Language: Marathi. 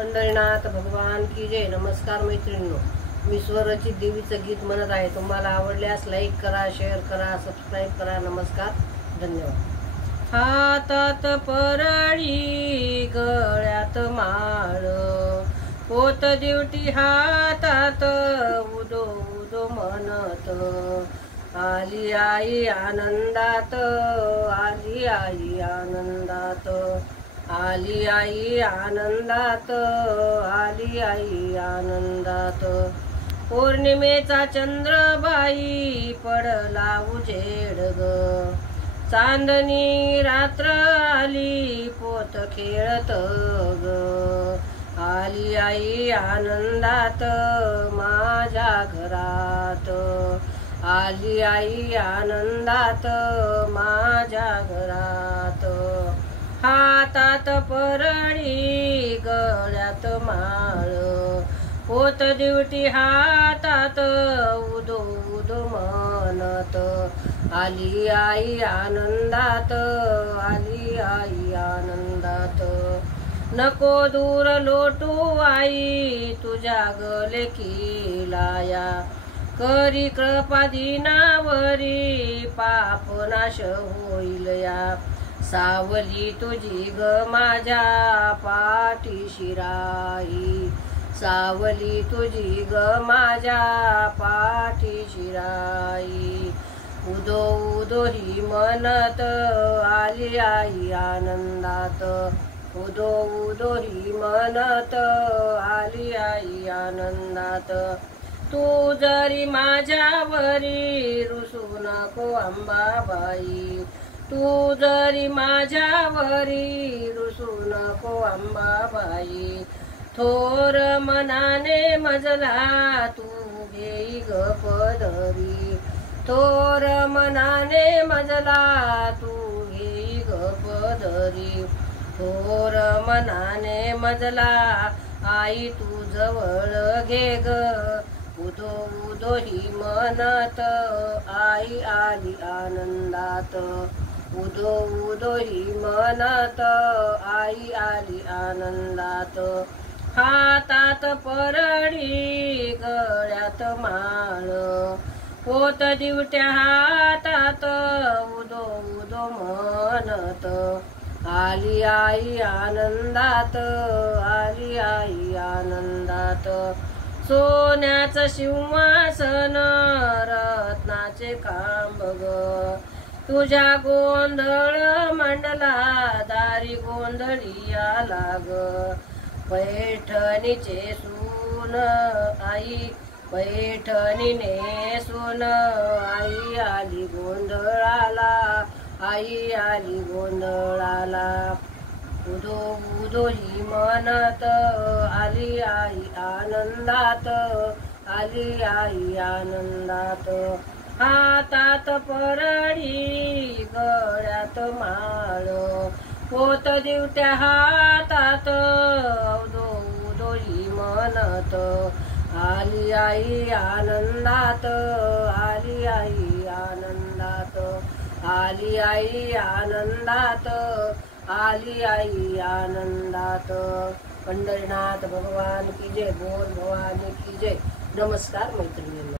पंढरीनाथ भगवान की जय। नमस्कार मैत्रिणींनो, मी स्वरचित देवीचं गीत म्हणत आहे। तुम्हाला आवडल्यास लाईक करा, शेअर करा, सबस्क्राईब करा। नमस्कार, धन्यवाद। हातात परळी गळ्यात माळ, पोत दिवटी हातात, उदो उदो म्हणत, आली आई आनंदात, आली आई आनंदात, आली आई आनंदात, आली आई आनंदात। पौर्णिमेचा चंद्रबाई पडला उजेड ग, चांदणी रात्र आली पोत खेळत ग, आली आई आनंदात माझ्या घरात, आली आई आनंदात माझ्या घरात। हातात परळी गळ्यात माळ, पोत दिवटी हातात, उदो उदो म्हणत, आली आई आनंदात, आली आई आनंदात। नको दूर लोटू आई तुझ्या गले किलाया, करी कृपा दिनावरी पाप नाश होईल या, सावली तुझी ग माझ्या पाठीशी राही, सावली तुझी ग माझ्या पाठीशी राही। उदो उदो ही म्हणत, आली आई आनंदात, उदो उदो ही म्हणत, आली आई आनंदात। तू जरी माझ्यावरी रुसू नको अंबाबाई, तू जरी माझ्यावरी रुसू नको अंबाबाई, थोर मनाने मजला तू घेई ग पदरी, थोर मनाने मजला तू घेई ग पदरी, थोर मनाने मजला आई तू जवळ घे ग, उदो उदो ही म्हणत, आई आली आनंदात, उदो उदो ही म्हणत, आई आली आनंदात। हातात परळी गळ्यात माळ, पोत दिवट्या हातात, उदो उदो म्हणत, आली आई आनंदात, आली आई आनंदात। सोन्याचं सिंहासन रत्नाचे खांब ग, तुझ्या गोंधळ मंडला दारी गोंधळी आला ग, पैठणीचे सून आई पैठणी नेसून, आई आली गोंधळाला, आई आली गोंधळाला। उदो उदो ही म्हणत, आली आई आनंदात, आली आई आनंदात। हातात परळी गळ्यात माळ, पोत दिवट्या हातात, उदो उदो ही म्हणत, आली आई आनंदात, आली आई आनंदात, आली आई आनंदात, आली आई आनंदात। पंढरीनाथ भगवान की जय, बोल भवानी की जय। नमस्कार मैत्रिणींनो।